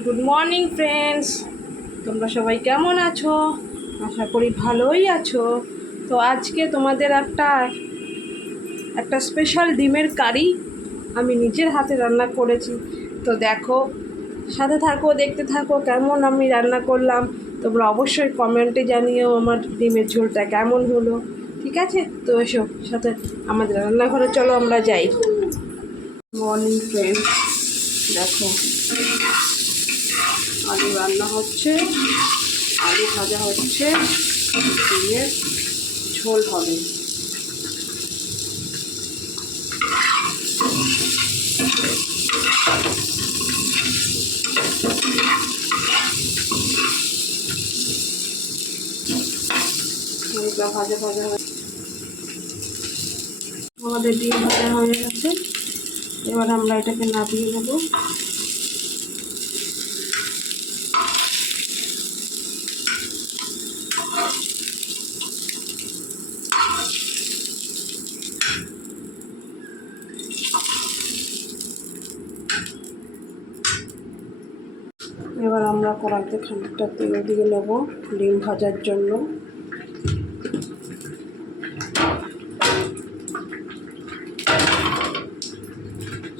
Good morning friends, তোমরা সবাই কেমন আছো? আশা করি ভালোই আছো। তো আজকে তোমাদের একটা স্পেশাল ডিমের কারি আমি নিজের হাতে রান্না করেছি। তো দেখো, সাথে থাকো, দেখতে থাকো কেমন আমি রান্না করলাম। তোমরা অবশ্যই কমেন্টে জানিও আমার ডিমের ঝোলটা কেমন হলো। ঠিক আছে, তো এসো সাথে আমাদের রান্নাঘরে চলো আমরা যাই। মর্নিং ফ্রেন্ডস, দেখো আলু রান্না হচ্ছে, আলু ভাজা হচ্ছে, ডিমের ঝোল হবে। আলুটা ভাজা ভাজা আমাদের ডিম ভাজা হয়ে গেছে। এবার আমরা এটাকে নামিয়ে নেব। এবার আমরা কড়াইতে খানিকটা তেল দিয়ে নেব ডিম ভাজার জন্য।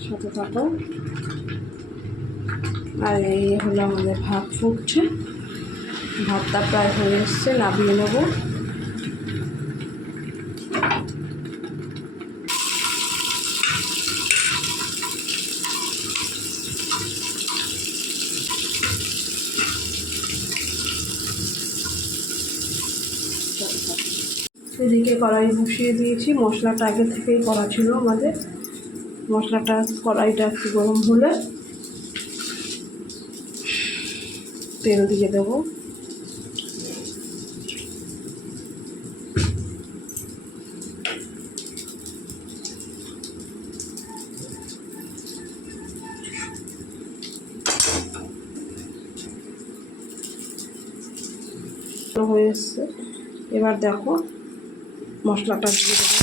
সাথে থাকো। আর এই হলো আমাদের ভাত ফুটছে, ভাতটা প্রায় হয়ে এসছে, নামিয়ে নেব। এদিকে কড়াই বসিয়ে দিয়েছি, মশলাটা আগে থেকেই করা ছিল আমাদের। মশলাটা কড়াইটা একটু গরম হলে তেল দিয়ে দেবো। হয়ে এসছে, এবার দেখো মশলাটা দিয়ে দেবো।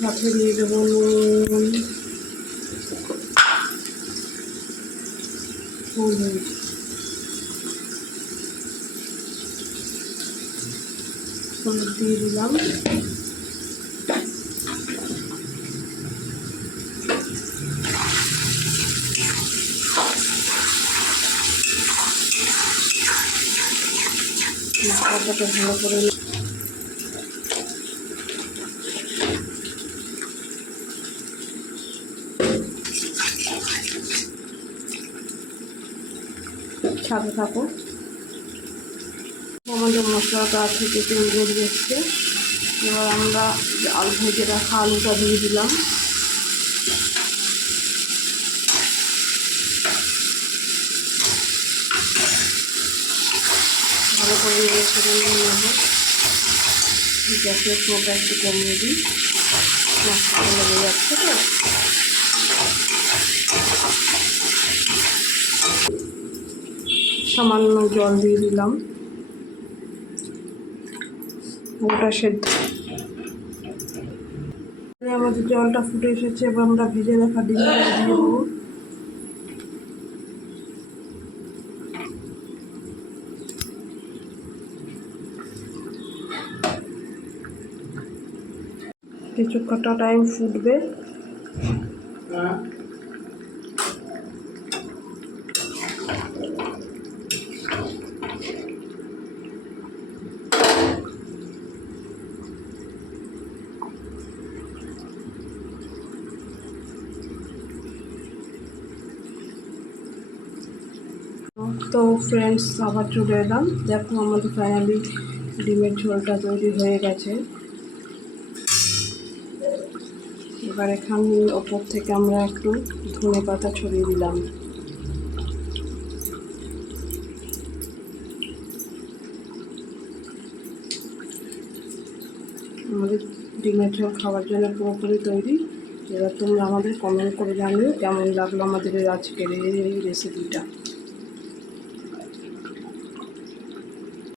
সাথে দিয়ে দেবো নুন, হলুদ, হলুদ দিয়ে দিলাম। মশলাটাকে ভালো করে সাথে থাকো। আমাদের মশলাটা থেকে তেল বেরিয়ে এসছে। এবার আমরা আলু ভেজে রাখা আলুটা দিয়ে দিলাম। ভালো করে নিয়ে ছেড়ে নিয়ে নেব। গ্যাসের ফ্লেমটা একটু কমিয়ে দিই, মশলাটা লেগে যাচ্ছে তো। সামান্য জল দিয়ে দিলাম, ওটা সেদ্ধ। আমাদের জলটা ফুটে এসেছে, এবার আমরা ভেজে রাখা ডিমটা দিয়ে দেবো। কিছুটা টাইম ফুটবে। তো ফ্রেন্ডস, আবার চলে এলাম। দেখো আমাদের ফাইনালি ডিমের ঝোলটা তৈরি হয়ে গেছে। এবার এখানে ওপর থেকে আমরা একটু ধনে পাতা ছড়িয়ে দিলাম। আমাদের ডিমের ঝোল খাওয়ার জন্য পুরোপুরি তৈরি। এবার তোমরা আমাদের কমেন্ট করে জানিও কেমন লাগলো আমাদের আজকের এই রেসিপিটা।